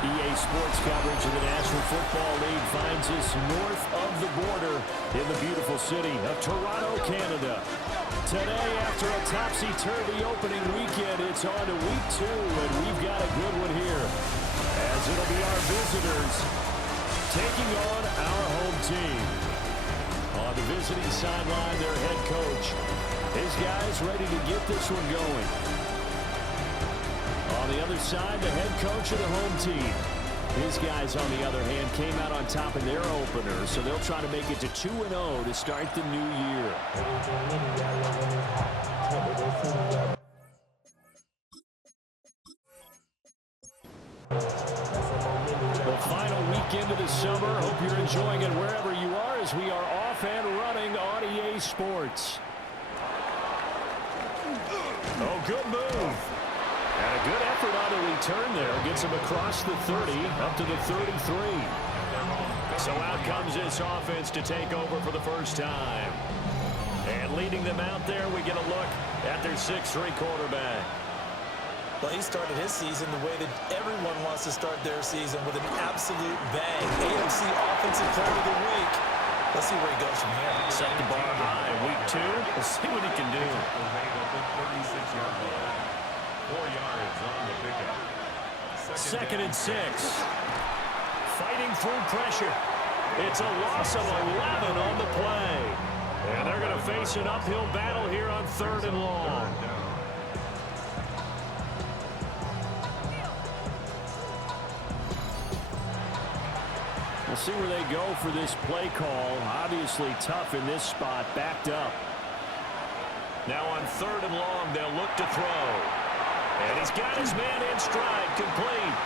EA Sports coverage of the National Football League finds us north of the border in the beautiful city of Toronto, Canada. Today, after a topsy-turvy opening weekend, it's on to week 2, and we've got a good one here, as it'll be our visitors taking on our home team. On the visiting sideline, their head coach. His guys ready to get this one going. On the other side, the head coach of the home team. His guys, on the other hand, came out on top in their opener, so they'll try to make it to 2-0 to start the new year. The final weekend of the summer. Hope you're enjoying it wherever you are as we are off and running on EA Sports. Oh, good move. And a good effort on the return there. Gets him across the 30, up to the 33. So out comes this offense to take over for the first time. And leading them out there, we get a look at their 6'3" quarterback. Well, he started his season the way that everyone wants to start their season, with an absolute bang. AFC Offensive Player of the Week. Let's see where he goes from here. Set the bar high. Week 2, we'll see what he can do. 36-yard line. 4 yards on the pickup. Second and 6. Fighting through pressure. It's a loss of 11 on the play. And they're going to face an uphill battle here on 3rd and long. We'll see where they go for this play call. Obviously tough in this spot, backed up. Now on 3rd and long, they'll look to throw. And he's got his man in stride, complete.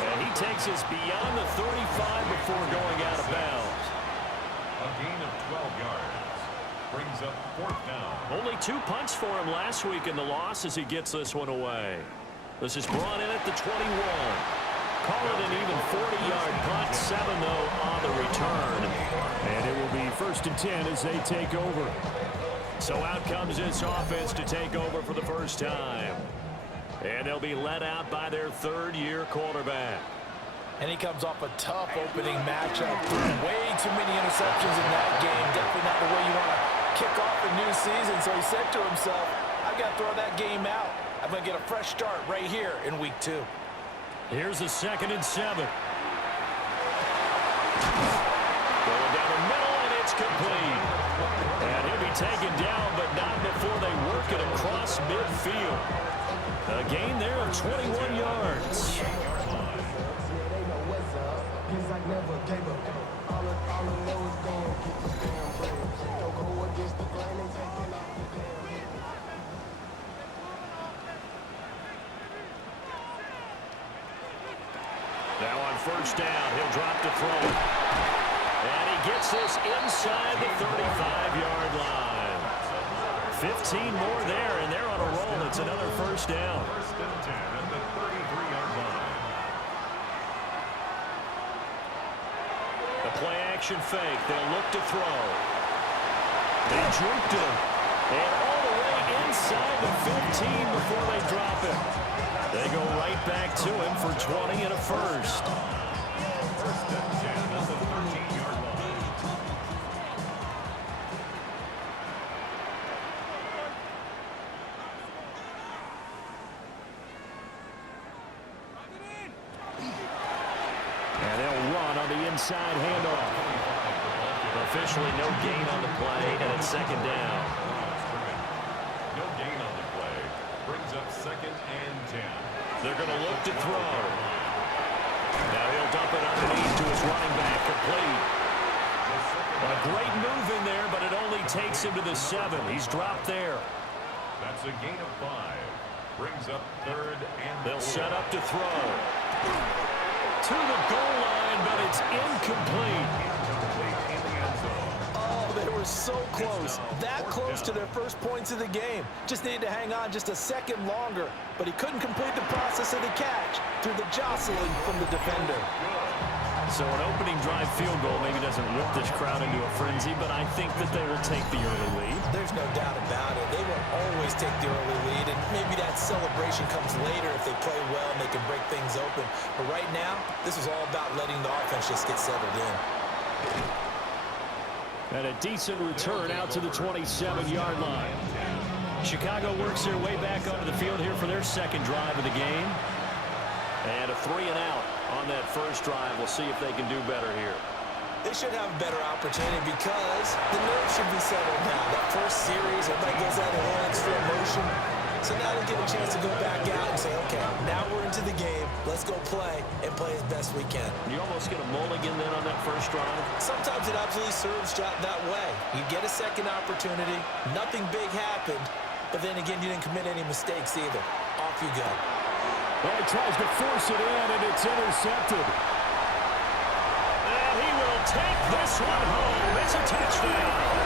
And he takes us beyond the 35 before going out of bounds. A gain of 12 yards. Brings up 4th down. Only 2 punts for him last week in the loss as he gets this one away. This is brought in at the 21. Call it an even 40-yard punt, 7 though on the return. And it will be 1st and 10 as they take over. So out comes this offense to take over for the first time. And they'll be led out by their 3rd-year quarterback. And he comes off a tough opening matchup. Way too many interceptions in that game. Definitely not the way you want to kick off the new season. So he said to himself, I've got to throw that game out. I'm going to get a fresh start right here in week 2. Here's a 2nd and 7. Going down the middle, and it's complete. And he'll be taken down, but not before they work it across midfield. A gain there of 21 yards. Now on 1st down, he'll drop to throw. And he gets this inside the 35-yard line. 15 more there, and they're on a roll. It's another 1st down. 1st and 10 at the 33-yard line. The play-action fake. They'll look to throw. They juked him. And all the way inside the 15 before they drop him. They go right back to him for 20 and a 1st. 1st and 10 at the 13-yard line. And they'll run on the inside handoff. Officially no gain on the play, and it's 2nd down. No gain on the play. Brings up 2nd and 10. They're going to look to throw. Now he'll dump it underneath to his running back, complete. A great move in there, but it only takes him to the 7. He's dropped there. That's a gain of 5. Brings up 3rd and 4. They'll set up to throw. To the goal line, but it's incomplete. Incomplete in the end zone. Oh, they were so close. That close to their first points of the game. Just needed to hang on just a second longer. But he couldn't complete the process of the catch through the jostling from the defender. So an opening drive field goal maybe doesn't whip this crowd into a frenzy, but I think that they will take the early lead. There's no doubt about it. They will always take the early lead, and maybe that celebration comes later if they play well and they can break things open. But right now, this is all about letting the offense just get settled in. And a decent return out to the 27-yard line. Chicago works their way back onto the field here for their second drive of the game. And a 3-and-out on that first drive. We'll see if they can do better here. They should have a better opportunity because the nerves should be settled now. That first series, everybody goes out of hand, slow motion. So now they get a chance to go back out and say, okay, now we're into the game. Let's go play and play as best we can. You almost get a mulligan then on that first drive? Sometimes it absolutely serves that way. You get a second opportunity. Nothing big happened. But then again, you didn't commit any mistakes either. Off you go. Well, he tries to force it in, and it's intercepted. And he will take this one home. It's a touchdown.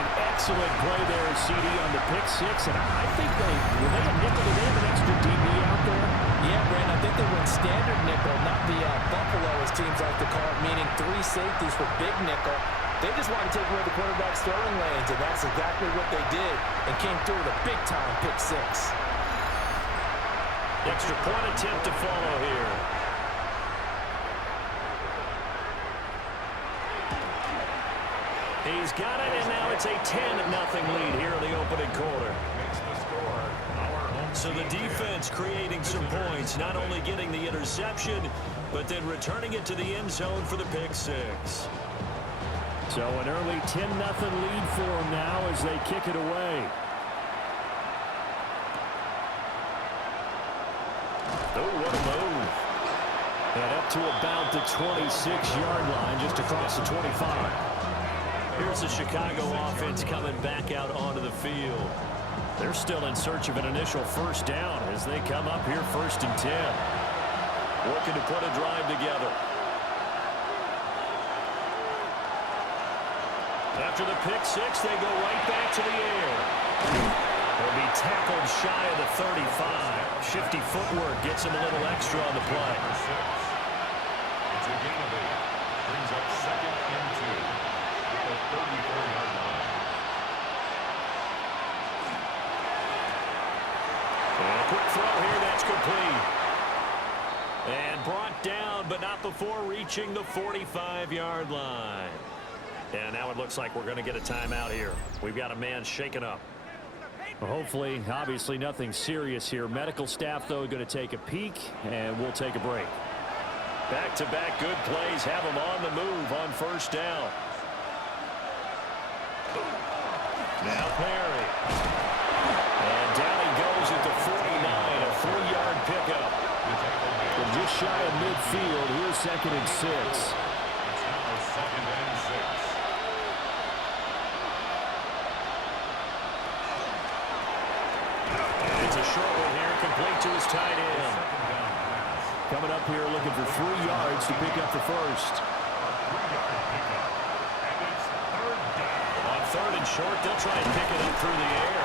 An excellent play there, CD, on the pick six. And I think were they a nickel? Did they have an extra DB out there? Yeah, Brent, I think they went standard nickel, not the Buffalo, as teams like to call it, meaning 3 safeties for big nickel. They just wanted to take away the quarterback's throwing lanes, and that's exactly what they did, and came through with a big-time pick six. Extra point attempt to follow here. He's got it, and now it's a 10-0 lead here in the opening quarter. So the defense creating some points, not only getting the interception, but then returning it to the end zone for the pick six. So an early 10-0 lead for them now as they kick it away. Oh, what a move. And up to about the 26-yard line, just across the 25. Here's the Chicago offense coming back out onto the field. They're still in search of an initial first down as they come up here 1st and 10. Working to put a drive together. After the pick six, they go right back to the air. They'll be tackled shy of the 35. Shifty footwork gets him a little extra on the play. It's a gain of 8. Brings up 2nd and 2 at the 34-yard line. And a quick throw here, that's complete. And brought down, but not before reaching the 45-yard line. And now it looks like we're going to get a timeout here. We've got a man shaken up. Well, hopefully, obviously nothing serious here. Medical staff, though, going to take a peek, and we'll take a break. Back-to-back good plays have them on the move on first down. Now Perry. And down he goes at the 49, a 3-yard pickup. From just shy of midfield, here's 2nd and 6. It's now 2nd and 6. It's a short one here, complete to his tight end. Coming up here looking for 3 yards to pick up the first. On 3rd and short, they'll try and pick it up through the air.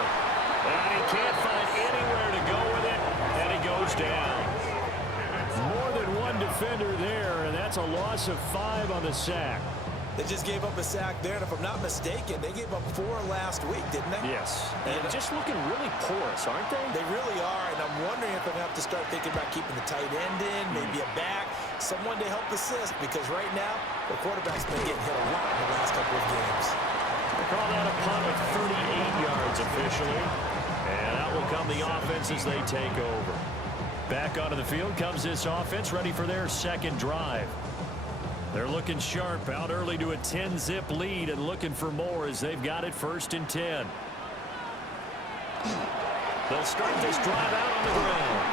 And he can't find anywhere to go with it, and he goes down. More than one defender there, and that's a loss of 5 on the sack. They just gave up a sack there, and if I'm not mistaken, they gave up 4 last week, didn't they? Yes. And just looking really porous, aren't they? They really are, and I'm wondering if they're going to have to start thinking about keeping the tight end in, maybe a back, someone to help assist, because right now, the quarterback's been getting hit a lot in the last couple of games. They call that a punt of 38 yards officially. And out will come the offense as they take over. Back onto the field comes this offense, ready for their second drive. They're looking sharp, out early to a 10-zip lead and looking for more as they've got it 1st and 10. They'll start this drive out on the ground.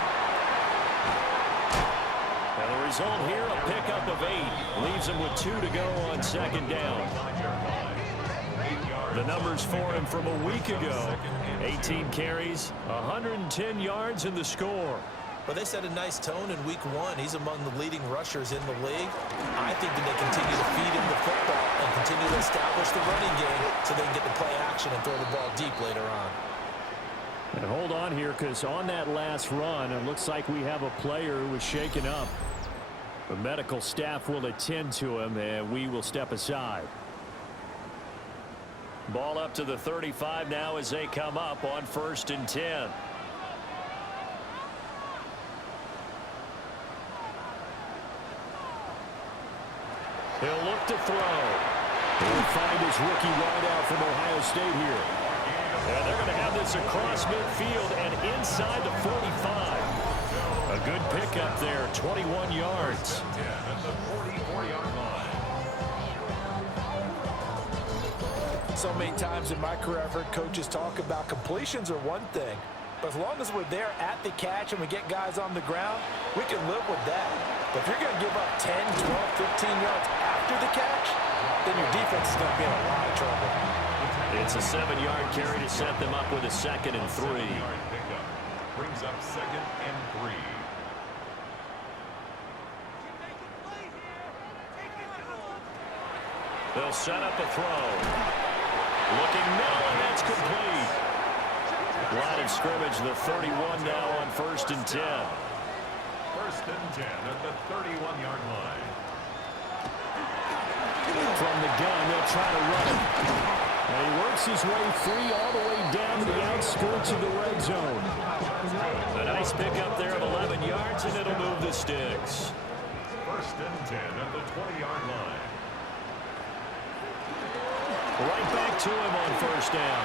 And the result here, a pickup of 8. Leaves them with 2 to go on 2nd down. The numbers for him from a week ago. 18 carries, 110 yards in the score. Well, they set a nice tone in week 1. He's among the leading rushers in the league. I think that they continue to feed him the football and continue to establish the running game so they can get the play action and throw the ball deep later on. And hold on here, because on that last run, it looks like we have a player who was shaken up. The medical staff will attend to him, and we will step aside. Ball up to the 35 now as they come up on 1st and 10. He'll look to throw. He'll find his rookie wideout from Ohio State here. And they're going to have this across midfield and inside the 45. A good pickup there, 21 yards. So many times in my career I've heard coaches talk about completions are one thing, but as long as we're there at the catch and we get guys on the ground, we can live with that. But if you're going to give up 10, 12, 15 yards after the catch, then your defense is going to be in a lot of trouble. It's a 7-yard carry to set them up with a 2nd and 3. Brings up 2nd and 3. They'll set up a throw. Looking middle, and that's complete. Line of scrimmage, the 31 now on 1st and 10. 1st and 10 at the 31-yard line. From the gun, they'll try to run it. And he works his way free all the way down to the outskirts of the red zone. A nice pickup there of 11 yards, and it'll move the sticks. 1st and 10 at the 20-yard line. Right back to him on 1st down.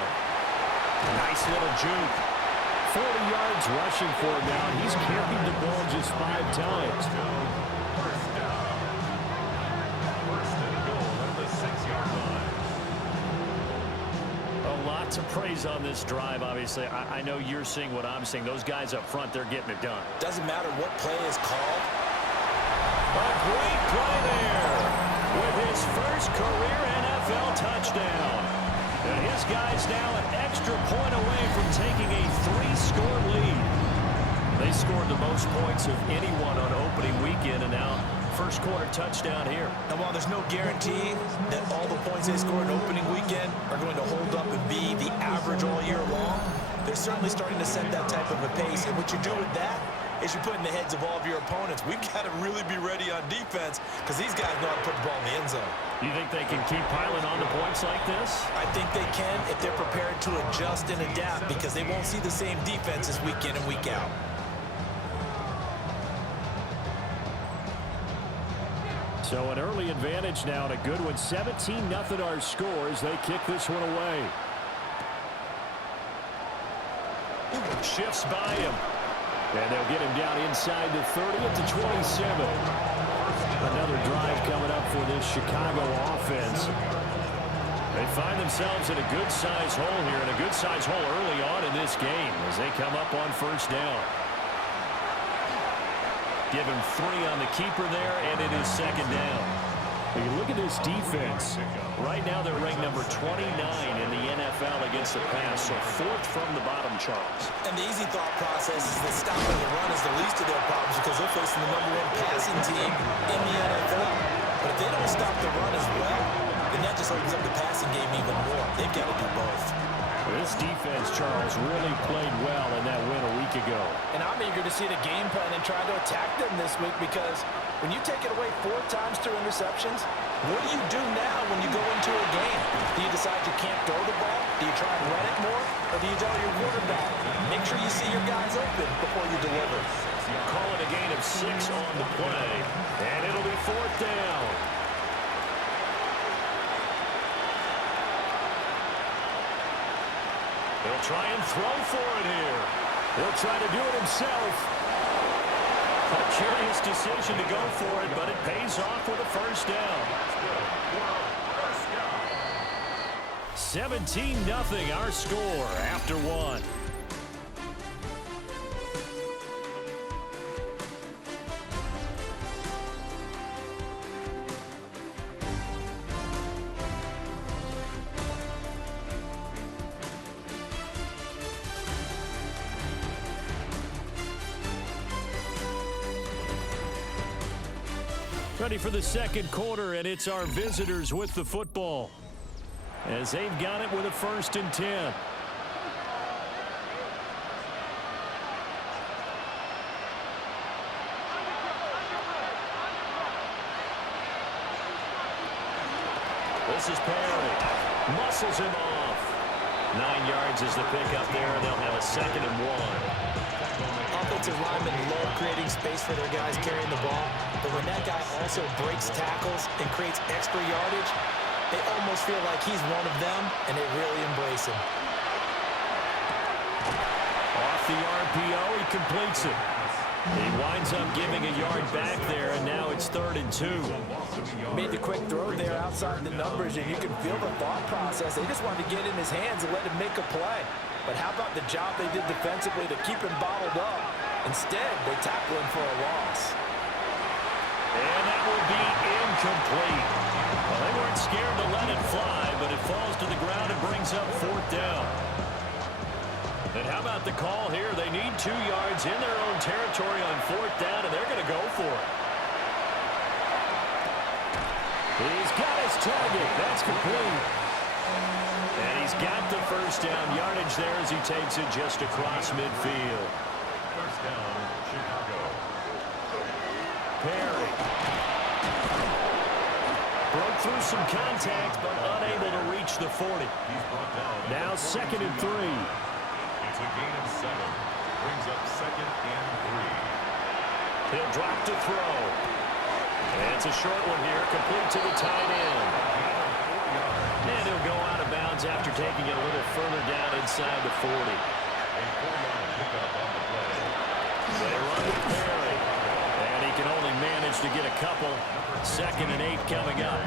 Nice little juke. 40 yards rushing for him now. He's carried the ball just 5 times. 1st down. 1st and goal at the 6-yard line. A lot to praise on this drive, obviously. I know you're seeing what I'm seeing. Those guys up front, they're getting it done. Doesn't matter what play is called. A great play there with his first career NFL touchdown. And his guy's now an extra point away from taking a 3-score lead. They scored the most points of anyone on opening weekend, and now first quarter touchdown here. And while there's no guarantee that all the points they scored opening weekend are going to hold up and be the average all year long, they're certainly starting to set that type of a pace. And what you do with that is you put in the heads of all of your opponents, we've got to really be ready on defense because these guys know how to put the ball in the end zone. You think they can keep piling on the points like this? I think they can if they're prepared to adjust and adapt because they won't see the same defenses week in and week out. So an early advantage now and a good one. 17-0 our scores. They kick this one away. Shifts by him. And they'll get him down inside the 30 at the 27. Another drive coming up for this Chicago offense. They find themselves in a good-sized hole here, and a good-sized hole early on in this game as they come up on 1st down. Give him 3 on the keeper there, and it is 2nd down. You look at this defense. Right now they're ranked number 29 in the NFL against the pass, so 4th from the bottom, Charles. And the easy thought process is that stopping the run is the least of their problems because they're facing the #1 passing team in the NFL. But if they don't stop the run as well, then that just opens up the passing game even more. They've got to do both. This defense, Charles, really played well in that win a week ago. And I'm eager to see the game plan and try to attack them this week because when you take it away 4 times through interceptions, what do you do now when you go into a game? Do you decide you can't throw the ball? Do you try and run it more? Or do you tell your quarterback, make sure you see your guys open before you deliver? Call it a gain of 6 on the play, and it'll be 4th down. He'll try and throw for it here. He'll try to do it himself. A curious decision to go for it, but it pays off with a 1st down. 17-0 our score after 1. Ready for the 2nd quarter, and it's our visitors with the football as they've got it with a 1st and 10. This is Perry. Muscles him off. 9 yards is the pickup there, and they'll have a 2nd and 1. Offensive linemen love creating space for their guys carrying the ball, but when that guy also breaks tackles and creates extra yardage, they almost feel like he's one of them, and they really embrace him. Off the RPO, he completes it. He winds up giving a yard back there, and now it's 3rd and 2. Made the quick throw there outside the numbers, and you can feel the thought process. They just wanted to get in his hands and let him make a play. But how about the job they did defensively to keep him bottled up? Instead, they tackle him for a loss. And that will be incomplete. Well, they weren't scared to let it fly, but it falls to the ground and brings up 4th down. And how about the call here? They need 2 yards in their own territory on 4th down, and they're going to go for it. He's got his target. That's complete. And he's got the 1st down yardage there as he takes it just across midfield. 1st down, Chicago. Perry. Broke through some contact, but unable to reach the 40. He's brought down. Now 2nd and 3. It's a gain of 7. Brings up 2nd and 3. He'll drop to throw. And it's a short one here, complete to the tight end. And he'll go out of bounds after taking it a little further down inside the 40. A 4-yard pickup on the play. They run with Perry. And he can only manage to get a couple. 2nd and 8 coming up.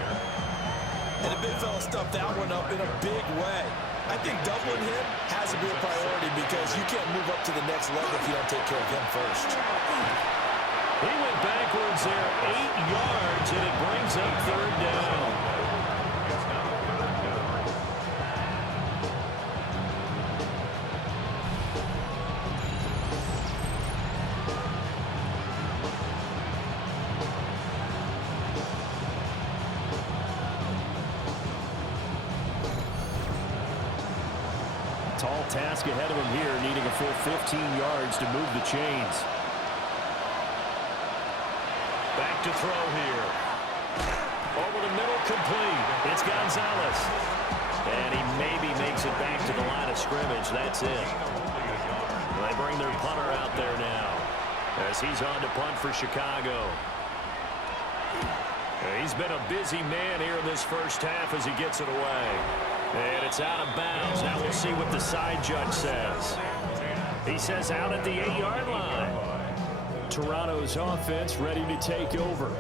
And the big fella stuffed that one up in a big way. I think doubling him has to be a priority because you can't move up to the next level if you don't take care of him first. He went backwards there 8 yards, and it brings up 3rd down. Tall task ahead of him here, needing a full 15 yards to move the chains. Back to throw here. Over the middle, complete. It's Gonzalez. And he maybe makes it back to the line of scrimmage. That's it. They bring their punter out there now as he's on to punt for Chicago. He's been a busy man here in this 1st half as he gets it away. And it's out of bounds. Now we'll see what the side judge says. He says out at the 8-yard line. Toronto's offense ready to take over.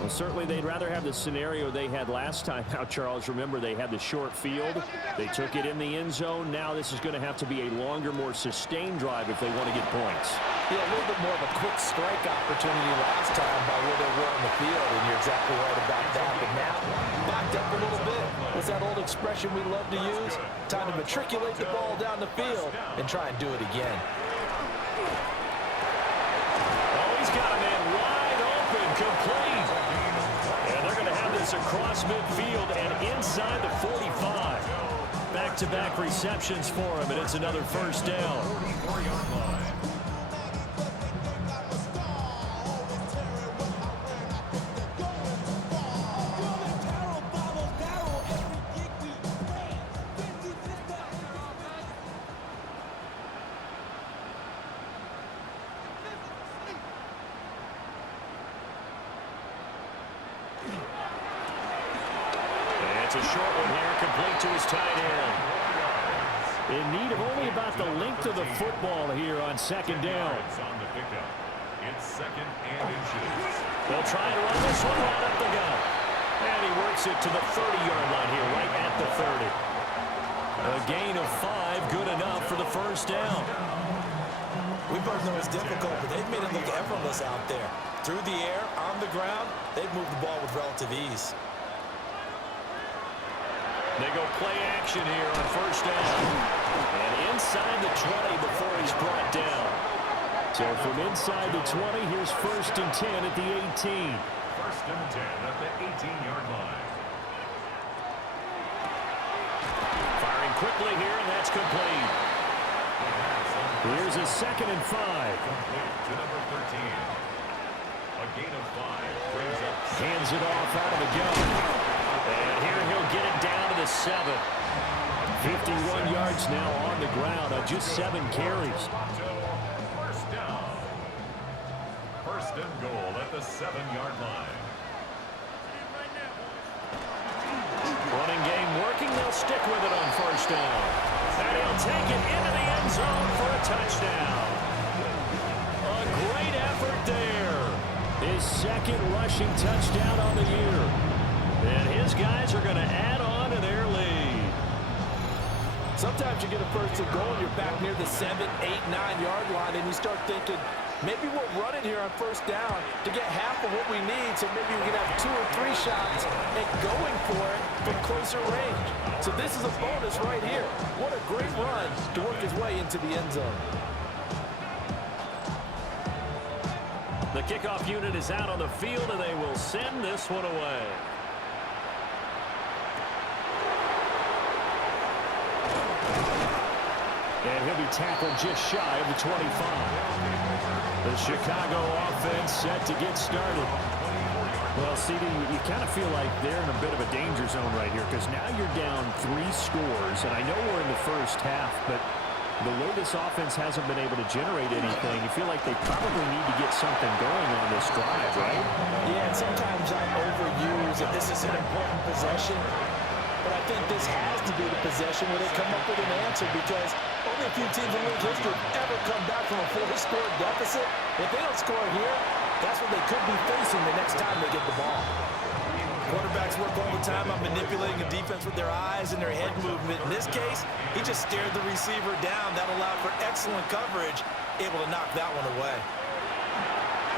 Well, certainly they'd rather have the scenario they had last time out, Charles. Remember, they had the short field. They took it in the end zone. Now this is going to have to be a longer, more sustained drive if they want to get points. Yeah, a little bit more of a quick strike opportunity last time by where they were on the field, and you're exactly right about that. But now, backed up a little bit. What's that old expression we love to use? Time to matriculate the ball down the field and try and do it again. Oh, he's got a man wide open, complete. And they're going to have this across midfield and inside the 45. Back-to-back receptions for him, and it's another 1st down. 4-yard line. It's a short one here, complete to his tight end. In need of only about the length of the football here on 2nd down. On the pickup. It's 2nd and inches. They'll try and run this one right up the gut. And he works it to the 30-yard line here, right at the 30. A gain of 5, good enough for the 1st down. We both know it's difficult, but they've made it look effortless out there. Through the air, on the ground, they've moved the ball with relative ease. They go play action here on 1st down. And inside the 20 before he's brought down. So from inside the 20, here's 1st and 10 at the 18. 1st and 10 at the 18-yard line. Firing quickly here, and that's complete. Here's a 2nd and 5. Complete to number 13. A gain of 5 brings up. Hands it off out of the gun. And here he'll get it down to the 7. 51 yards now on the ground on just 7 carries. First down. First and goal at the 7-yard line. Running game working. They'll stick with it on first down. And he'll take it into the end zone for a touchdown. A great effort there. His second rushing touchdown on the year. And his guys are going to add on to their lead. Sometimes you get a first and goal and you're back near the 7, 8, 9-yard line, and you start thinking, maybe we'll run it here on first down to get half of what we need, so maybe we can have 2 or 3 shots at going for it from closer range. So this is a bonus right here. What a great run to work his way into the end zone. The kickoff unit is out on the field, and they will send this one away. And he'll be tackled just shy of the 25. The Chicago offense set to get started. Well, CD, you kind of feel like they're in a bit of a danger zone right here because now you're down 3 scores, and I know we're in the first half, but the way this offense hasn't been able to generate anything, you feel like they probably need to get something going on this drive, right? Yeah, and sometimes I overuse that this is an important possession, but I think this has to be the possession where they come up with an answer because only a few teams in league history have ever come back from a 4-score deficit. If they don't score here, that's what they could be facing the next time they get the ball. Quarterbacks work all the time on manipulating the defense with their eyes and their head movement. In this case, he just stared the receiver down. That allowed for excellent coverage, able to knock that one away.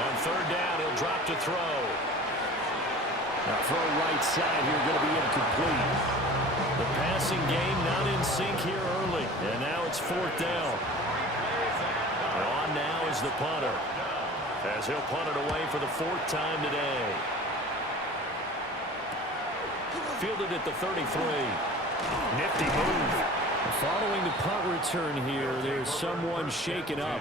On third down, he'll drop to throw. Now throw right side here, going to be incomplete. The passing game not in sync here early, and now it's fourth down. On now is the punter, as he'll punt it away for the 4th time today. Fielded at the 33. Nifty move. Following the punt return here, there's someone shaken up.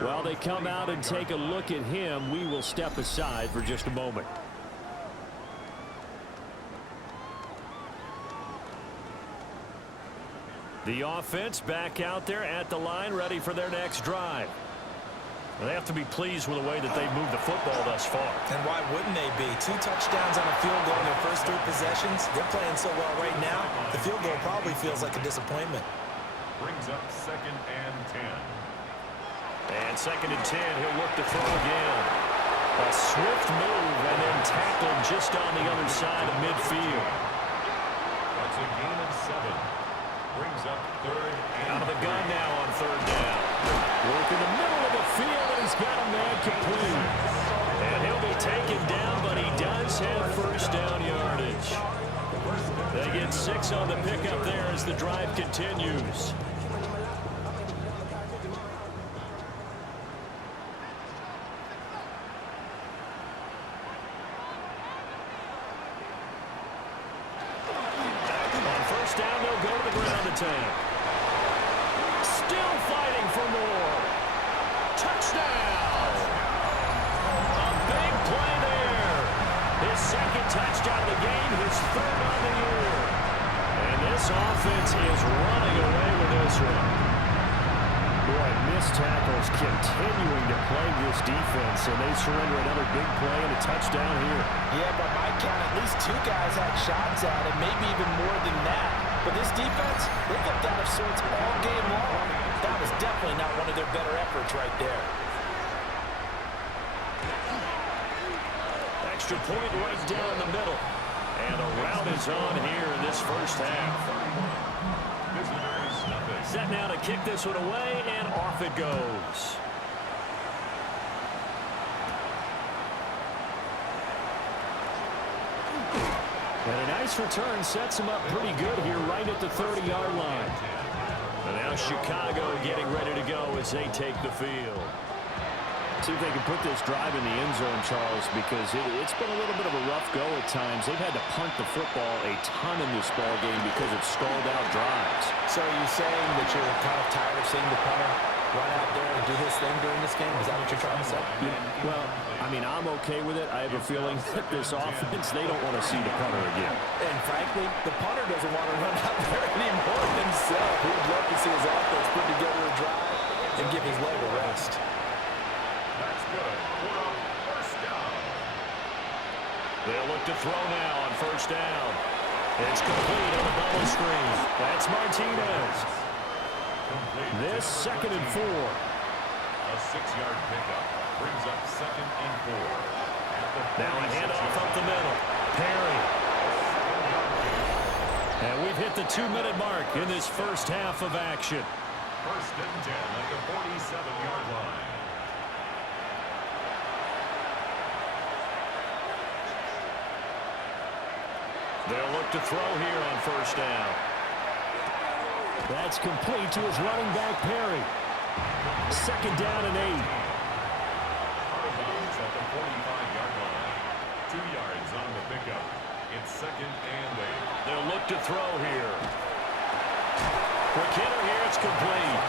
While they come out and take a look at him, we will step aside for just a moment. The offense back out there at the line, ready for their next drive. Well, they have to be pleased with the way that they've moved the football thus far. And why wouldn't they be? 2 touchdowns on a field goal in their first 3 possessions. They're playing so well right now, the field goal probably feels like a disappointment. Brings up 2nd and 10. And 2nd and 10, he'll look to throw again. A swift move and then tackled just on the other side of midfield. That's a gain of 7. Brings up 3rd and Out of the gun now on 3rd down. Work in the middle of the field, and he's got a man complete. And he'll be taken down, but he does have first down yardage. They get 6 on the pickup there as the drive continues. Down, they'll go to the ground attack. Still fighting for more. Touchdown! A big play there. His 2nd touchdown of the game, his 3rd on the year. And this offense is running away with this one. Boy, missed tackles continuing to plague this defense, and they surrender another big play and a touchdown here. Yeah, but my count, at least 2 guys had shots at it, maybe even more than that. But this defense, they looked out of sorts all game long. That was definitely not one of their better efforts right there. Extra point right down the middle. And a rout is on here in this first half. Set now to kick this one away, and off it goes. And a nice return sets him up pretty good here right at the 30-yard line. And now Chicago getting ready to go as they take the field. See if they can put this drive in the end zone, Charles, because it's been a little bit of a rough go at times. They've had to punt the football a ton in this ball game because of stalled out drives. So are you saying that you're kind of tired of seeing the punter run out there and do his thing during this game? Is that what you're trying to say? Well, I mean, I'm okay with it. I have a feeling that this offense, they don't want to see the punter again. And frankly, the punter doesn't want to run out there anymore himself. He'd love to see his offense put together a drive and give his leg a rest. That's good. First down. They'll look to throw now on first down. It's complete on the bubble screen. That's Martinez. This 2nd and 4. A 6-yard pickup brings up 2nd and 4. Now a handoff up the middle. Perry. And we've hit the 2-minute mark in this first half of action. 1st and 10 at the 47-yard line. They'll look to throw here on first down. That's complete to his running back, Perry. 2nd down and 8. Out of bounds at the 45-yard line. 2 yards on the pickup. It's 2nd and 8. They'll look to throw here. Quick hitter here, it's complete.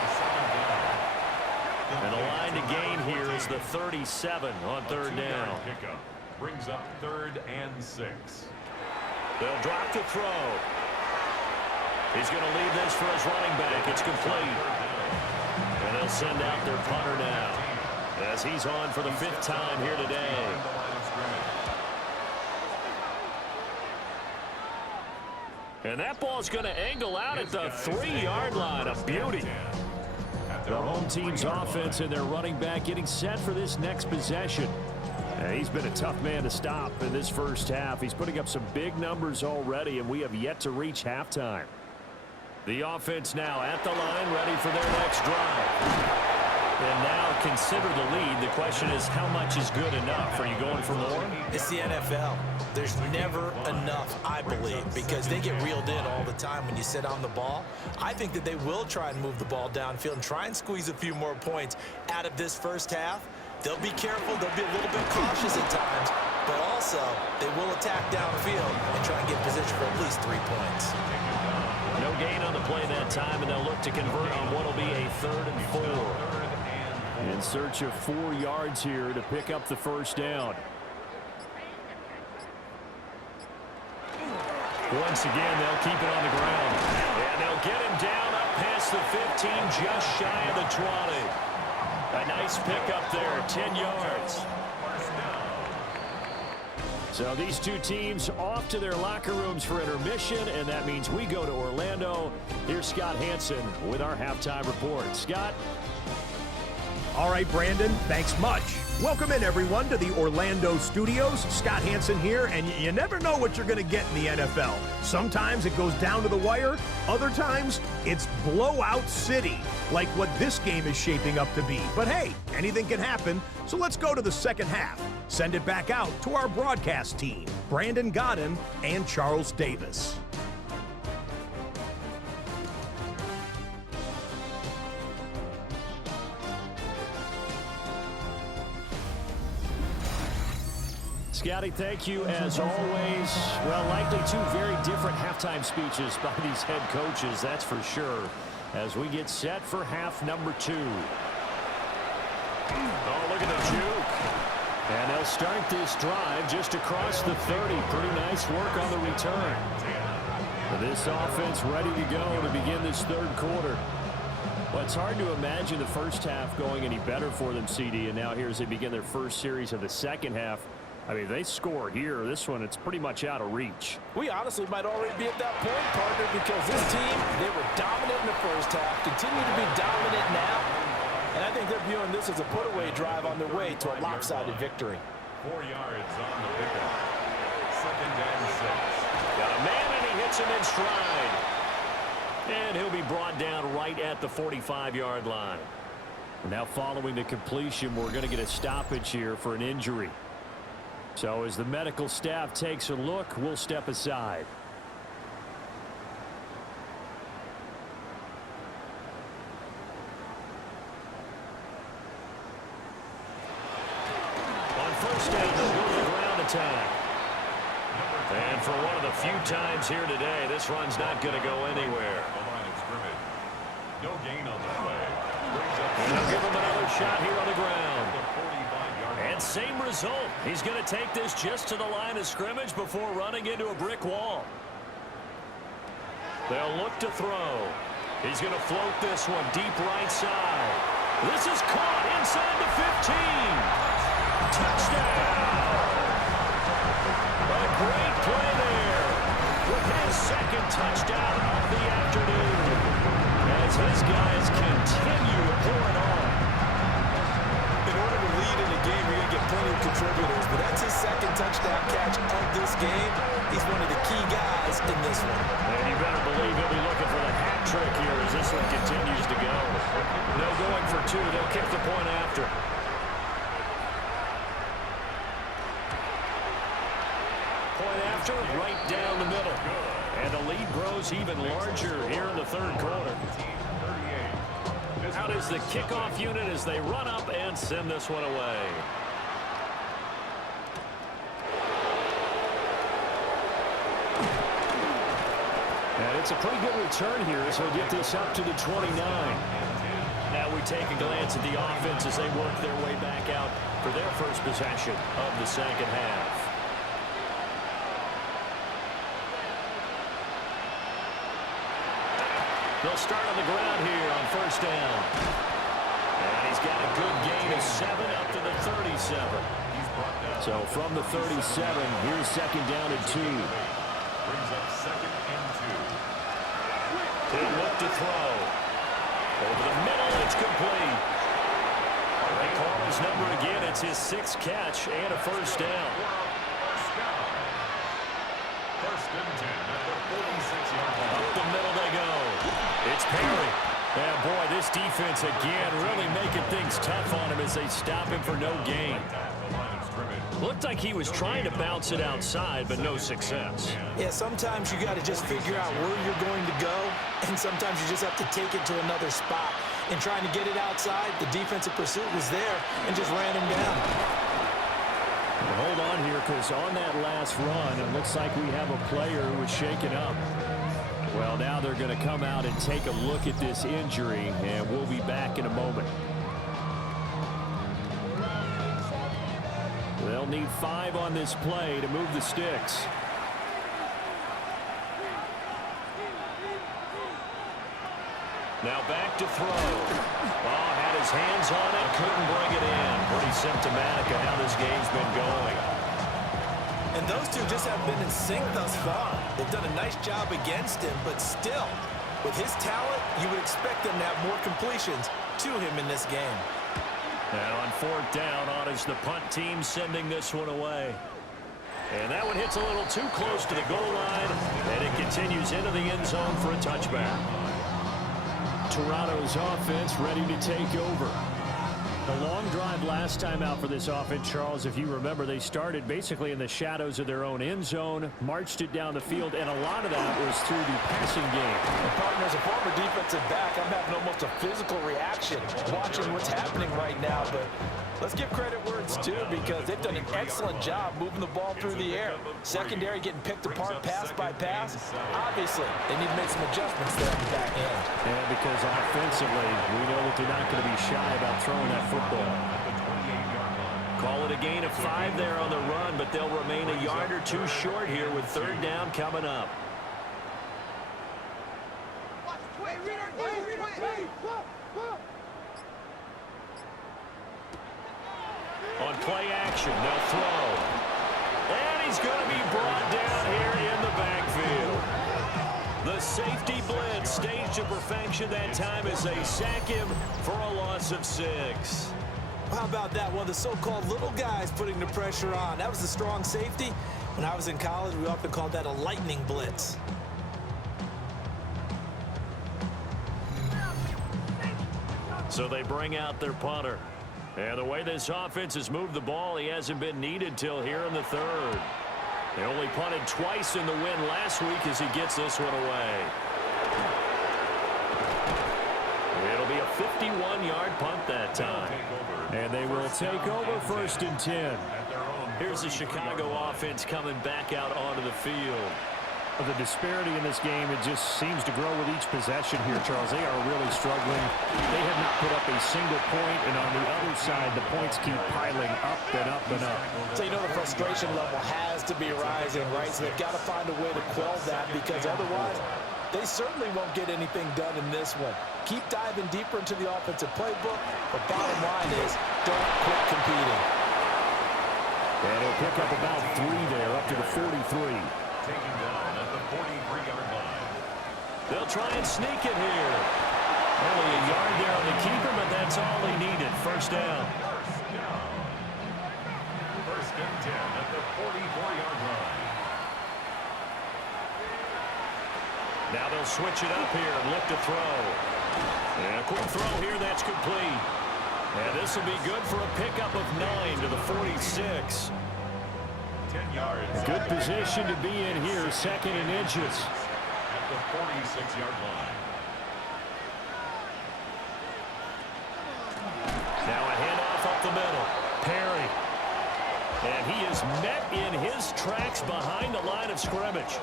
And the line to gain here is the 37 on 3rd down. Pickup brings up 3rd and 6. They'll drop to throw. He's going to leave this for his running back. It's complete. And they'll send out their punter now as he's on for the 5th time here today. And that ball's going to angle out at the 3-yard line. A beauty. The home team's offense and their running back getting set for this next possession. He's been a tough man to stop in this first half. He's putting up some big numbers already, and we have yet to reach halftime. The offense now at the line, ready for their next drive. And now consider the lead. The question is, how much is good enough? Are you going for more? It's the NFL. There's never enough, I believe, because they get reeled in all the time when you sit on the ball. I think that they will try and move the ball downfield and try and squeeze a few more points out of this first half. They'll be careful. They'll be a little bit cautious at times, but also they will attack downfield and try and get position for at least 3 points. No gain on the play that time, and they'll look to convert on what will be a 3rd and 4. In search of 4 yards here to pick up the first down. Once again, they'll keep it on the ground. And they'll get him down up past the 15, just shy of the 20. A nice pickup there, 10 yards. So these two teams off to their locker rooms for intermission, and that means we go to Orlando. Here's Scott Hansen with our halftime report. Scott? All right, Brandon, thanks much. Welcome in, everyone, to the Orlando studios. Scott Hansen here, and you never know what you're going to get in the NFL. Sometimes it goes down to the wire. Other times, it's blowout city, like what this game is shaping up to be. But hey, anything can happen, so let's go to the second half. Send it back out to our broadcast team, Brandon Godden and Charles Davis. Scotty, thank you as always. Well, likely two very different halftime speeches by these head coaches, that's for sure, as we get set for half number 2. Oh, look at the juke. And they'll start this drive just across the 30. Pretty nice work on the return. This offense ready to go to begin this 3rd quarter. Well, it's hard to imagine the first half going any better for them, CD, and now here as they begin their first series of the second half. I mean, they score here. This one, it's pretty much out of reach. We honestly might already be at that point, partner, because this team, they were dominant in the first half, continue to be dominant now, and I think they're viewing this as a put-away drive on their way to a lopsided victory. 4 yards on the pickup. 2nd and 6. Got a man, and he hits him in stride. And he'll be brought down right at the 45-yard line. Now following the completion, we're going to get a stoppage here for an injury. So as the medical staff takes a look, we'll step aside. On first down, they'll go to the ground attack. And for one of the few times here today, this run's not going to go anywhere. The line of scrimmage. No gain on the play. Brings up And they'll give him another shot here on the ground. And same result. He's going to take this just to the line of scrimmage before running into a brick wall. They'll look to throw. He's going to float this one deep right side. This is caught inside the 15. Touchdown. A great play there with his second touchdown of the afternoon as his guys continue to pour it on. In order to lead in a game, you're going to get plenty of contributors, but that's his second touchdown catch of this game. He's one of the key guys in this one. And you better believe he'll be looking for the hat trick here as this one continues to go. No going for two. They'll kick the point after. Point after, right down the middle. And the lead grows even larger here in the third quarter. Out is the kickoff unit as they run up and send this one away. And it's a pretty good return here as he'll get this up to the 29. Now we take a glance at the offense as they work their way back out for their first possession of the second half. They'll start on the ground here on first down. And he's got a good gain of 7 up to the 37. So from the 37, here's second down and 2. Brings up second and 2. He'll look to throw. Over the middle, it's complete. They call his number again. It's his 6th catch and a first down. First and 10 at the 46-yard line. Up the middle they go. It's Perry. Yeah, boy, this defense again really making things tough on him as they stop him for no gain. Looked like he was trying to bounce it outside, but no success. Yeah, sometimes you got to just figure out where you're going to go, and sometimes you just have to take it to another spot. And trying to get it outside, the defensive pursuit was there and just ran him down. Well, hold on here, because on that last run, it looks like we have a player who was shaken up. Well, now they're going to come out and take a look at this injury, and we'll be back in a moment. They'll need 5 on this play to move the sticks. Now back to throw. Oh, had his hands on it, couldn't bring it in. Pretty symptomatic of how this game's been going. And those two just have been in sync thus far. They've done a nice job against him, but still, with his talent, you would expect them to have more completions to him in this game. Now on fourth down, on is the punt team sending this one away. And that one hits a little too close to the goal line, and it continues into the end zone for a touchback. Toronto's offense ready to take over. The long drive last time out for this offense, Charles, if you remember, they started basically in the shadows of their own end zone, marched it down the field, and a lot of that was through the passing game. And partner, as a former defensive back, I'm having almost a physical reaction watching what's happening right now. But let's give credit where it's due, because they've done an excellent job moving the ball through the air. Secondary getting picked apart pass by pass. Obviously, they need to make some adjustments there at the back end. And because offensively, we know that they're not going to be shy about throwing that football. Call it a gain of 5 there on the run, but they'll remain a yard or two short here with third down coming up. On play action, they'll throw. And he's going to be brought down here in the backfield. The safety blitz staged to perfection that time as they sack him for a loss of 6. How about that? One of the so-called little guys putting the pressure on. That was the strong safety. When I was in college, we often called that a lightning blitz. So they bring out their punter. And the way this offense has moved the ball, he hasn't been needed till here in the third. They only punted twice in the win last week as he gets this one away. It'll be a 51-yard punt that time. And they will take over first and 10. Here's the Chicago offense coming back out onto the field. The disparity in this game, it just seems to grow with each possession here, Charles. They are really struggling. They have not put up a single point, and on the other side, the points keep piling up and up and up. So you know the frustration level has to be rising, right? So they've got to find a way to quell that, because otherwise they certainly won't get anything done in this one. Keep diving deeper into the offensive playbook, but bottom line is don't quit competing. And he'll pick up about 3 there, up to the 43. Taking down at the 43-yard line. They'll try and sneak it here. Only a yard there on the keeper, but that's all they needed. First down. First and 10 at the 44-yard line. Now they'll switch it up here and look to throw. And a quick throw here, that's complete. And this will be good for a pickup of 9 to the 46. 10 yards. Good position to be in here, 2nd and inches. At the 46-yard line. Now a handoff up the middle. Perry. And he is met in his tracks behind the line of scrimmage.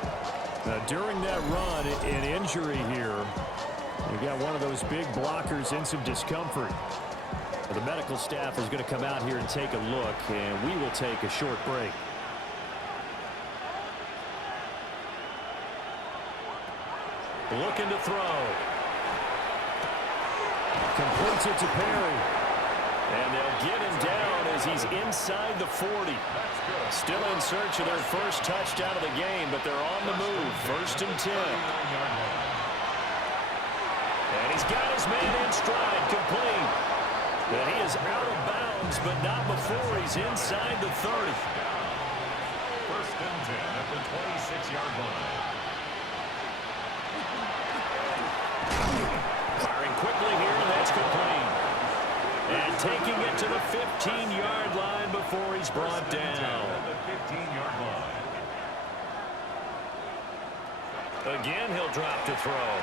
During that run, an injury here. We got one of those big blockers in some discomfort. The medical staff is going to come out here and take a look, and we will take a short break. Looking to throw. Completes it to Perry. And they'll get him down as he's inside the 40. Still in search of their first touchdown of the game, but they're on the move. 1st and 10. And he's got his man in stride, complete. And he is out of bounds, but not before he's inside the 30. 1st and 10 at the 26-yard line. Firing quickly here, and that's complete. And taking it to the 15-yard line before he's brought down. At the 15-yard line. Again, he'll drop to throw.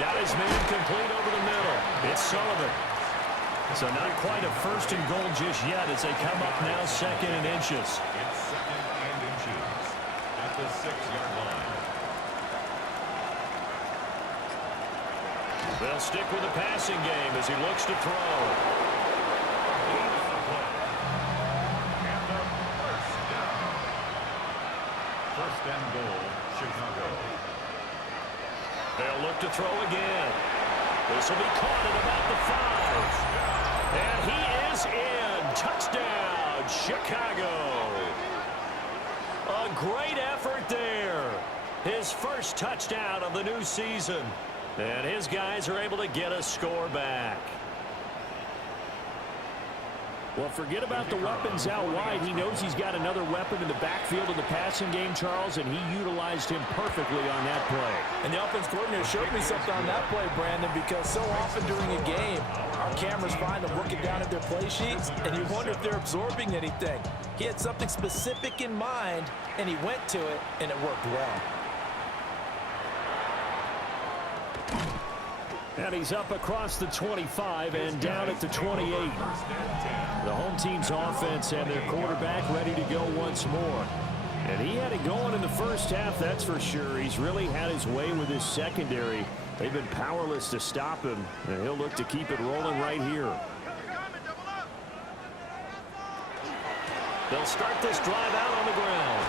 Got his man complete over the middle. It's Sullivan. So not quite a 1st and goal just yet as they come up now 2nd and inches. It's 2nd and inches at the 6-yard line. They'll stick with the passing game as he looks to throw. Lead on the play. And the first down. 1st and goal, Chicago. They'll look to throw again. This will be caught at about the 5. And he is in. Touchdown, Chicago. A great effort there. His first touchdown of the new season. And his guys are able to get a score back. Well, forget about the weapons out wide. He knows he's got another weapon in the backfield of the passing game, Charles, and he utilized him perfectly on that play. And the offense coordinator showed me something on that play, Brandon, because so often during a game, our cameras find them looking down at their play sheets, and you wonder if they're absorbing anything. He had something specific in mind, and he went to it, and it worked well. And he's up across the 25 and down at the 28. The home team's offense and their quarterback ready to go once more. And he had it going in the first half, that's for sure. He's really had his way with his secondary. They've been powerless to stop him, and he'll look to keep it rolling right here. They'll start this drive out on the ground.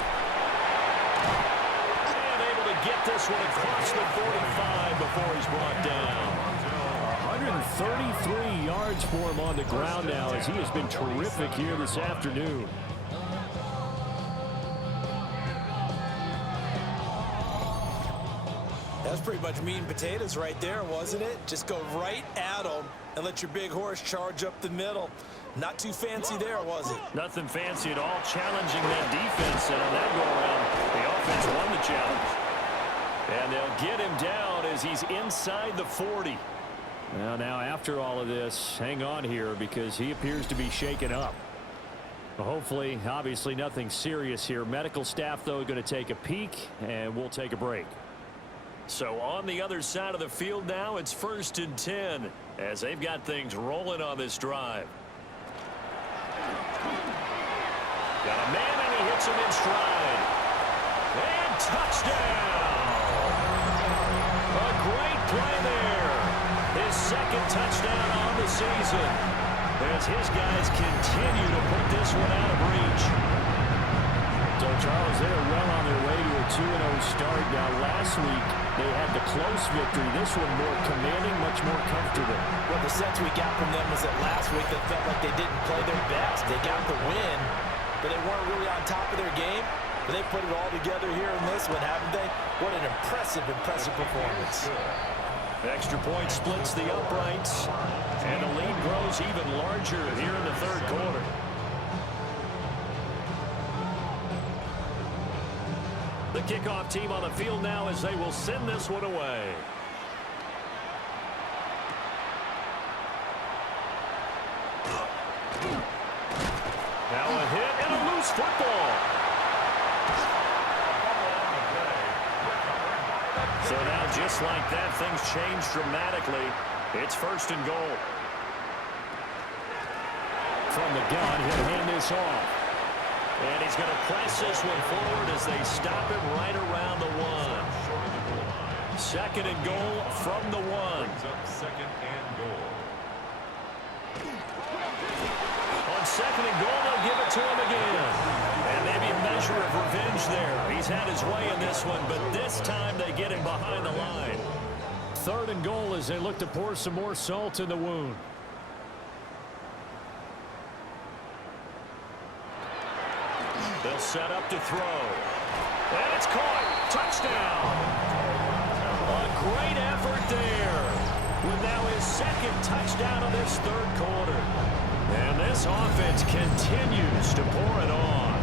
And able to get this one across the 45 before he's brought down. 133 yards for him on the ground now as he has been terrific here this afternoon. That's pretty much meat and potatoes right there, wasn't it? Just go right at them and let your big horse charge up the middle. Not too fancy there, was it? Nothing fancy at all, challenging that defense, and on that go-around, the offense won the challenge. And they'll get him down as he's inside the 40. Well, now after all of this, hang on here because he appears to be shaken up. Well, hopefully, obviously nothing serious here. Medical staff, though, going to take a peek, and we'll take a break. So on the other side of the field now, it's 1st and 10 as they've got things rolling on this drive. Got a man, and he hits him in stride. And touchdown! A great play there. His second touchdown on the season, as his guys continue to put this one out of reach. So, Charles, they are well on their way to a 2-0 start. Now, last week, they had the close victory. This one more commanding, much more comfortable. Well, the sense we got from them was that last week they felt like they didn't play their best. They got the win, but they weren't really on top of their game. But they put it all together here in this one, haven't they? What an impressive performance. Extra point splits the uprights, and the lead grows even larger here in the third quarter. The kickoff team on the field now as they will send this one away. Now a hit and a loose football. So now just like that, things change dramatically. It's first and goal. From the gun, he'll hand this off. And he's going to press this one forward as they stop him right around the one. Second and goal from the one. Second and goal. On second and goal, they'll give it to him again. And maybe a measure of revenge there. He's had his way in this one, but this time they get him behind the line. Third and goal as they look to pour some more salt in the wound. They'll set up to throw. And it's caught. Touchdown. A great effort there. With now his second touchdown of this third quarter. And this offense continues to pour it on.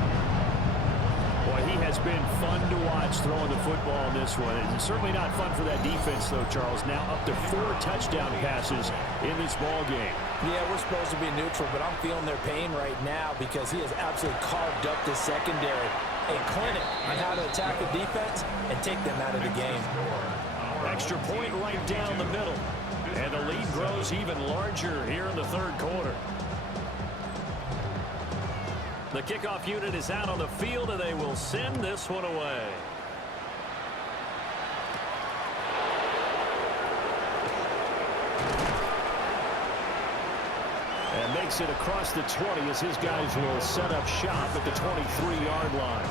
Boy, he has been fun to watch throwing the football in this one. And certainly not fun for that defense, though, Charles. Now up to 4 touchdown passes in this ball game. Yeah, we're supposed to be neutral, but I'm feeling their pain right now because he has absolutely carved up the secondary. A clinic on how to attack the defense and take them out of the game. Extra point right down the middle. And the lead grows even larger here in the third quarter. The kickoff unit is out on the field, and they will send this one away. And makes it across the 20 as his guys will set up shop at the 23-yard line.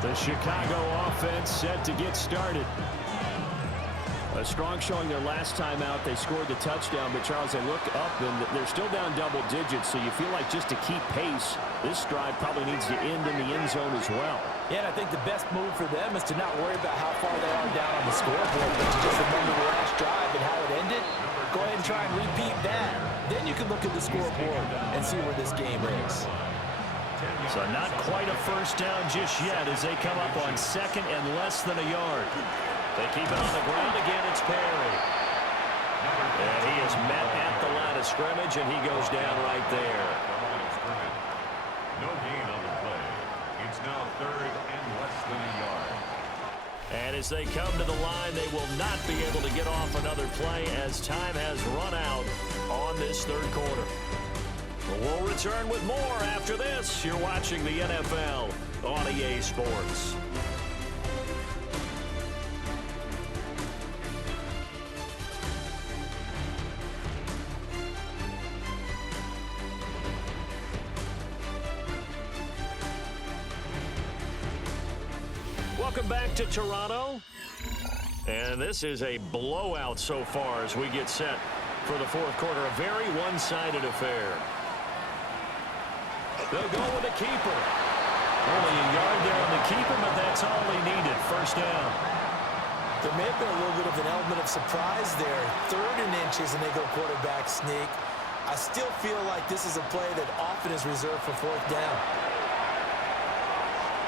The Chicago offense set to get started. A strong showing their last time out. They scored the touchdown, but Charles, they look up and they're still down double digits, so you feel like just to keep pace, this drive probably needs to end in the end zone as well. Yeah, and I think the best move for them is to not worry about how far they are down on the scoreboard, but to just remember the last drive and how it ended. Go ahead and try and repeat that. Then you can look at the scoreboard and see where this game is. So not quite a first down just yet as they come up on second and less than a yard. They keep it on the ground again. It's Perry. And he is met at the line of scrimmage, and he goes down right there. No gain on the play. It's now third and less than a yard. And as they come to the line, they will not be able to get off another play as time has run out on this third quarter. We'll return with more after this. You're watching the NFL on EA Sports. Welcome back to Toronto. And this is a blowout so far as we get set for the fourth quarter. A very one-sided affair. They'll go with the keeper. Only a yard there on the keeper, but that's all he needed. First down. There may have been a little bit of an element of surprise there. Third and inches, and they go quarterback sneak. I still feel like this is a play that often is reserved for fourth down.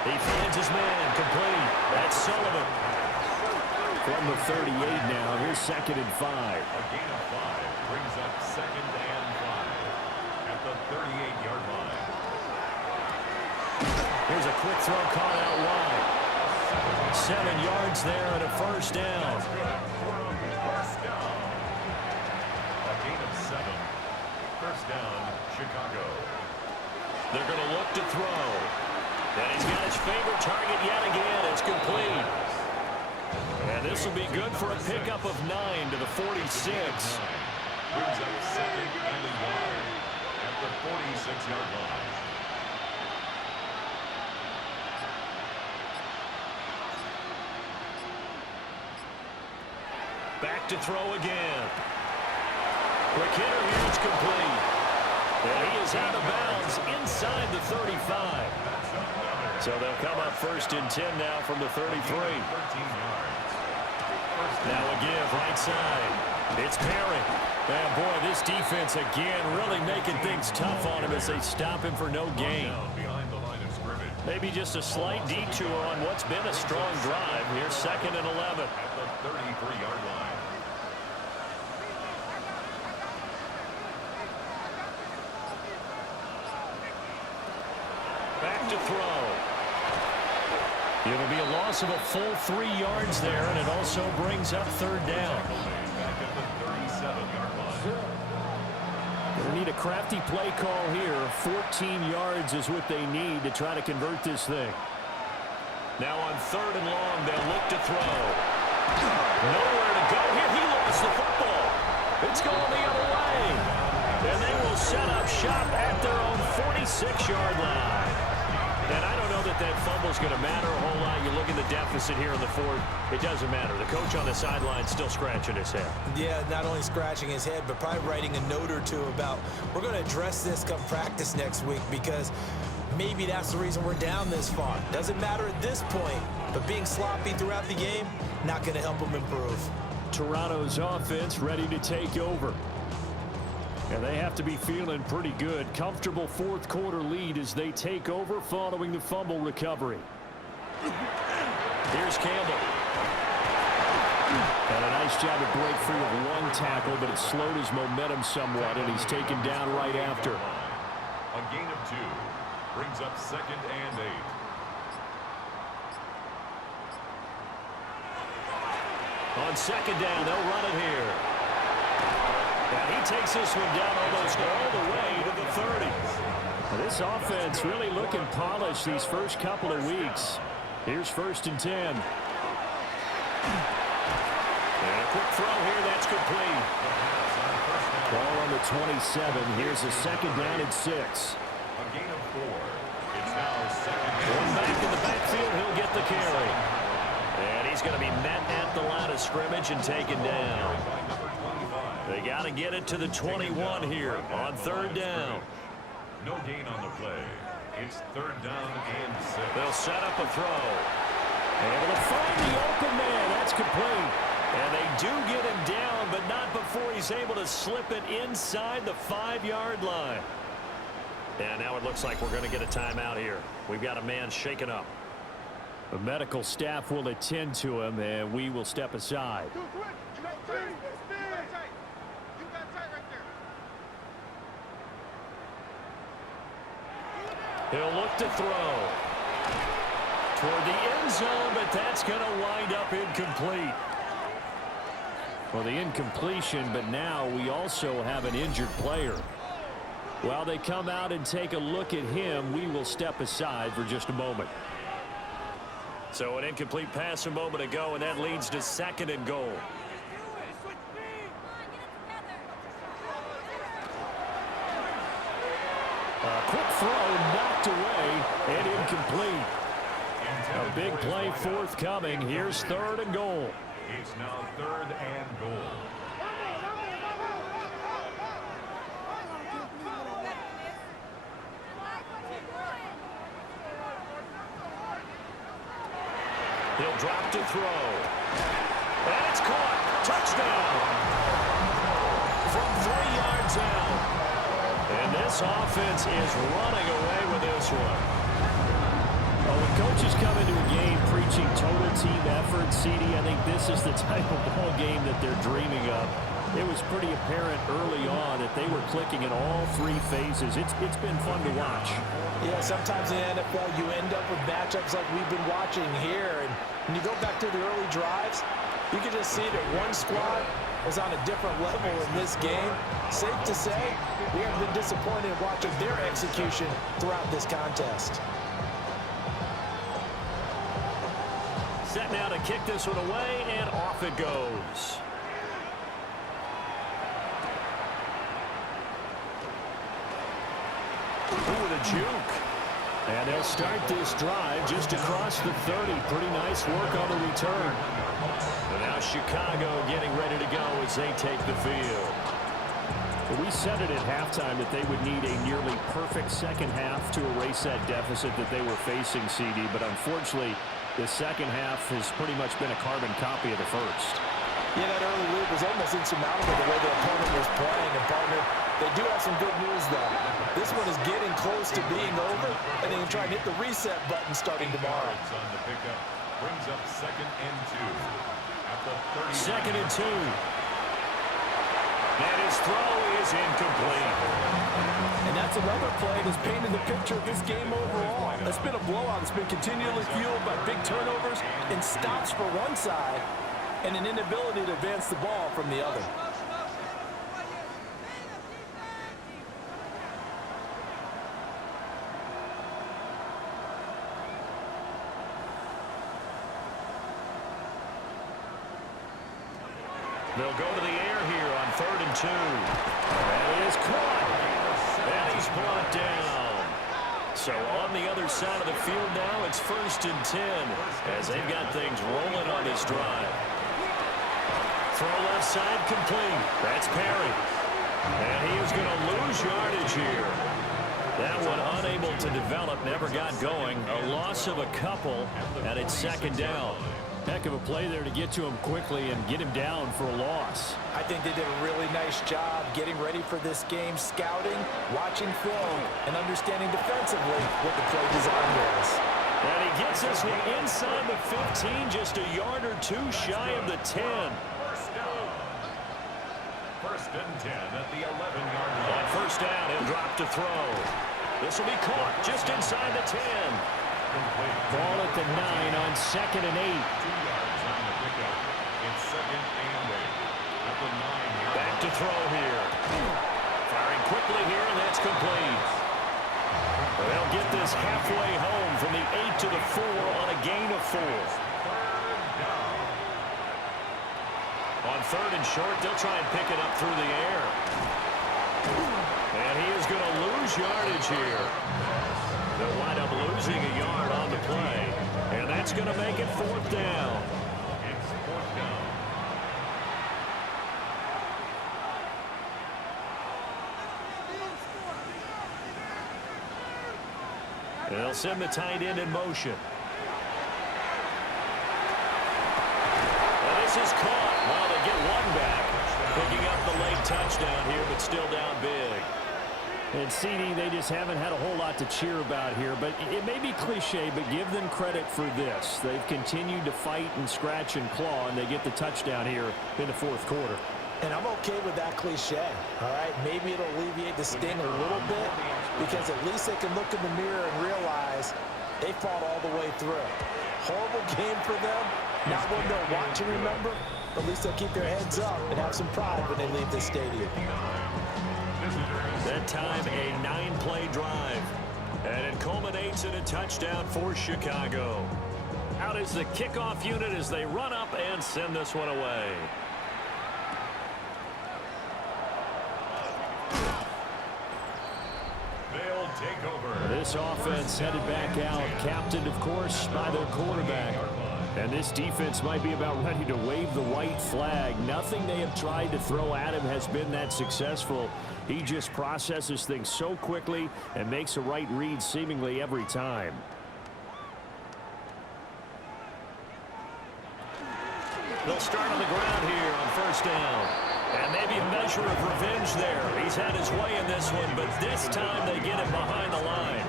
He finds his man, complete. That's Sullivan. From the 38 now, here's second and 5. A gain of 5 brings up second and 5 at the 38-yard line. Here's a quick throw caught out wide. 7 yards there and a first down. A gain of 7. First down, Chicago. They're going to look to throw. And he's got his favorite target yet again. It's complete. And this will be good for a pickup of 9 to the 46. Brings up second and a yard at the 46-yard line. Back to throw again. Quick hitter here, it's complete. And he is out of bounds inside the 35. So they'll come up first and 10 now from the 33. 13 yards. Now a give right side. It's Perry. And boy, this defense again really making things tough on him as they stop him for no gain. Behind the line of scrimmage. Maybe just a slight detour on what's been a strong drive. Here's second and 11. At the 33-yard line. Back to throw. It'll be a loss of a full 3 yards there, and it also brings up third down. Back at the 37-yard line. They need a crafty play call here. 14 yards is what they need to try to convert this thing. Now on third and long, they'll look to throw. Nowhere to go here. He lost the football. It's going the other way. And they will set up shop at their own 46-yard line. And I don't know that that fumble's going to matter a whole lot. You look at the deficit here in the fourth. It doesn't matter. The coach on the sideline still scratching his head. Yeah, not only scratching his head, but probably writing a note or two about we're going to address this come practice next week because maybe that's the reason we're down this far. Doesn't matter at this point, but being sloppy throughout the game, not going to help them improve. Toronto's offense ready to take over. And they have to be feeling pretty good. Comfortable fourth quarter lead as they take over following the fumble recovery. Here's Campbell. And a nice job to break free of one tackle, but it slowed his momentum somewhat, and he's taken down right after. A gain of 2 brings up second and 8. On second down, they'll run it here. And he takes this one down almost all the way to the 30. Now, this offense really looking polished these first couple of weeks. Here's first and 10. And a quick throw here, that's complete. Ball on the 27. Here's a second down and 6. A gain of 4. It's now second and One back in the backfield, he'll get the carry. And he's going to be met at the line of scrimmage and taken down. They got to get it to the 21 here on third down. No gain on the play. It's third down and 6. They'll set up a throw. Able to find the open man. That's complete. And they do get him down, but not before he's able to slip it inside the 5-yard line. And now it looks like we're going to get a timeout here. We've got a man shaken up. The medical staff will attend to him, and we will step aside. He'll look to throw toward the end zone, but that's going to wind up incomplete. Well, the incompletion, but now we also have an injured player. While they come out and take a look at him, we will step aside for just a moment. So an incomplete pass a moment ago, and that leads to second and goal. A quick throw knocked away and incomplete. A big play forthcoming. Here's third and goal. It's now third and goal. He'll drop to throw. And it's caught. Touchdown. From 3 yards out. And this offense is running away with this one. Well, when coaches come into a game preaching total team effort, CD, I think this is the type of ball game that they're dreaming of. It was pretty apparent early on that they were clicking in all 3 phases. It's been fun to watch. Yeah, sometimes in the NFL you end up with matchups like we've been watching here. And when you go back to the early drives, you can just see that one squad was on a different level in this game. Safe to say, we have been disappointed watching their execution throughout this contest. Set now to kick this one away, and off it goes. Ooh, with a juke. And they'll start this drive just across the 30. Pretty nice work on the return. And now Chicago getting ready to go as they take the field. We said it at halftime that they would need a nearly perfect second half to erase that deficit that they were facing, CD. But unfortunately, the second half has pretty much been a carbon copy of the first. Yeah, that early lead was almost insurmountable the way the opponent was playing. And, partner, they do have some good news, though. This one is getting close to being over, and they can try and hit the reset button starting tomorrow. On the pickup brings up 2nd and 2 at the 30. 2nd and 2. And his throw is incomplete. And that's another play that's painted the picture of this game overall. It's been a blowout. It's been continually fueled by big turnovers and stops for one side and an inability to advance the ball from the other. They'll go to the air here on 3rd and 2. That is caught. And he's brought down. So on the other side of the field now, it's 1st and 10 as they've got things rolling on this drive. Throw left side complete. That's Perry. And he is going to lose yardage here. That one unable to develop, never got going. A loss of a couple, and it's 2nd down. Heck of a play there to get to him quickly and get him down for a loss. I think they did a really nice job getting ready for this game, scouting, watching film, and understanding defensively what the play design was. And he gets this one inside the 15, just a yard or two shy of the 10. First and 10 at the 11-yard line. On 1st down, he'll drop to throw. This will be caught just inside the 10. Ball at the 9 on 2nd and 8. 2 yards on the pickup. It's 2nd and 8 at the 9-yard. Back to throw here. Firing quickly here, and that's complete. They'll get this halfway home from the 8 to the 4 on a gain of 4. On 3rd and short, they'll try and pick it up through the air. And he is going to lose yardage here. They'll wind up losing a yard on the play. And that's going to make it 4th down. It's 4th down. They'll send the tight end in motion. And this is caught. Well, they get one back. Picking up the late touchdown here, but still down big. And CD, they just haven't had a whole lot to cheer about here, but it may be cliche, but give them credit for this. They've continued to fight and scratch and claw, and they get the touchdown here in the 4th quarter. And I'm okay with that cliche, all right? Maybe it'll alleviate the sting a little bit because at least they can look in the mirror and realize they fought all the way through. Horrible game for them, not one they'll want to remember, but at least they'll keep their heads up and have some pride when they leave the stadium. That time, a 9-play drive. And it culminates in a touchdown for Chicago. Out is the kickoff unit as they run up and send this one away. They'll take over. This offense headed back out, captained, of course, by their quarterback. And this defense might be about ready to wave the white flag. Nothing they have tried to throw at him has been that successful. He just processes things so quickly and makes a right read seemingly every time. They'll start on the ground here on 1st down. And maybe a measure of revenge there. He's had his way in this one, but this time they get him behind the line.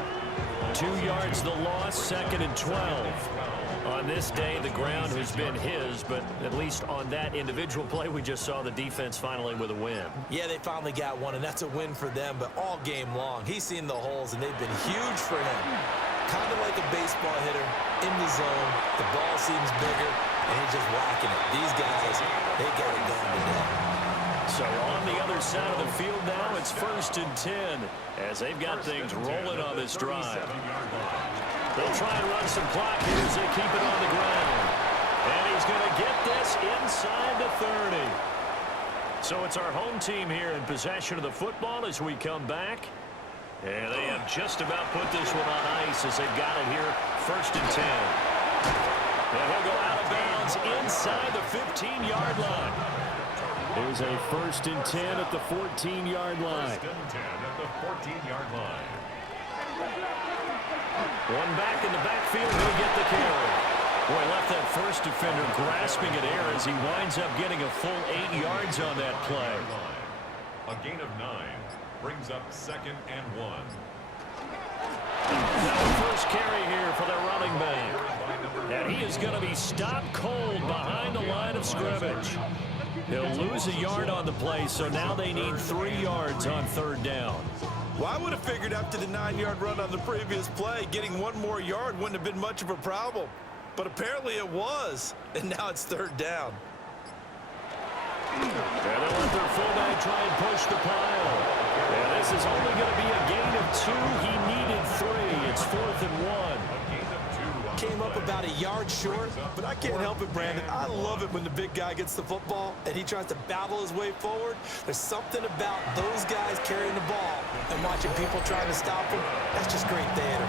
2 yards the loss, 2nd and 12. On this day, the ground has been his, but at least on that individual play, we just saw the defense finally with a win. Yeah, they finally got one, and that's a win for them, but all game long, he's seen the holes, and they've been huge for him. Kind of like a baseball hitter in the zone. The ball seems bigger, and he's just whacking it. These guys, they got it going today. So on the other side of the field now, it's 1st and 10 as they've got things rolling on this drive. They'll try and run some clock here as they keep it on the ground. And he's going to get this inside the 30. So it's our home team here in possession of the football as we come back. And they have just about put this one on ice as they've got it here, 1st and 10. And he'll go out of bounds inside the 15-yard line. Here's a 1st and 10 at the 14-yard line. 1st and 10 at the 14-yard line. One back in the backfield, he'll get the carry. Boy, left that first defender grasping at air as he winds up getting a full 8 yards on that play. A gain of 9 brings up 2nd and 1. Now the first carry here for their running back. And he is going to be stopped cold behind the line of scrimmage. He'll lose a yard on the play, so now they need 3 yards on 3rd down. Well, I would have figured after the 9-yard run on the previous play, getting 1 more yard wouldn't have been much of a problem. But apparently it was, and now it's 3rd down. And they'll let their fullback try and push the pile. And this is only going to be a gain of 2. He needed 3. It's 4th and 1. Came up about a yard short, but I can't help it, Brandon. I love it when the big guy gets the football and he tries to battle his way forward. There's something about those guys carrying the ball and watching people trying to stop him. That's just great theater.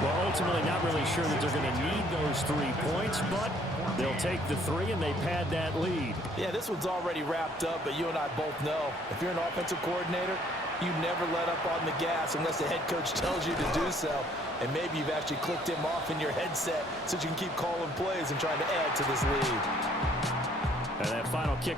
Well, ultimately not really sure that they're going to need those 3 points, but they'll take the 3 and they pad that lead. Yeah, this one's already wrapped up, but you and I both know if you're an offensive coordinator, you never let up on the gas unless the head coach tells you to do so. And maybe you've actually clicked him off in your headset so you can keep calling plays and trying to add to this lead. And that final kick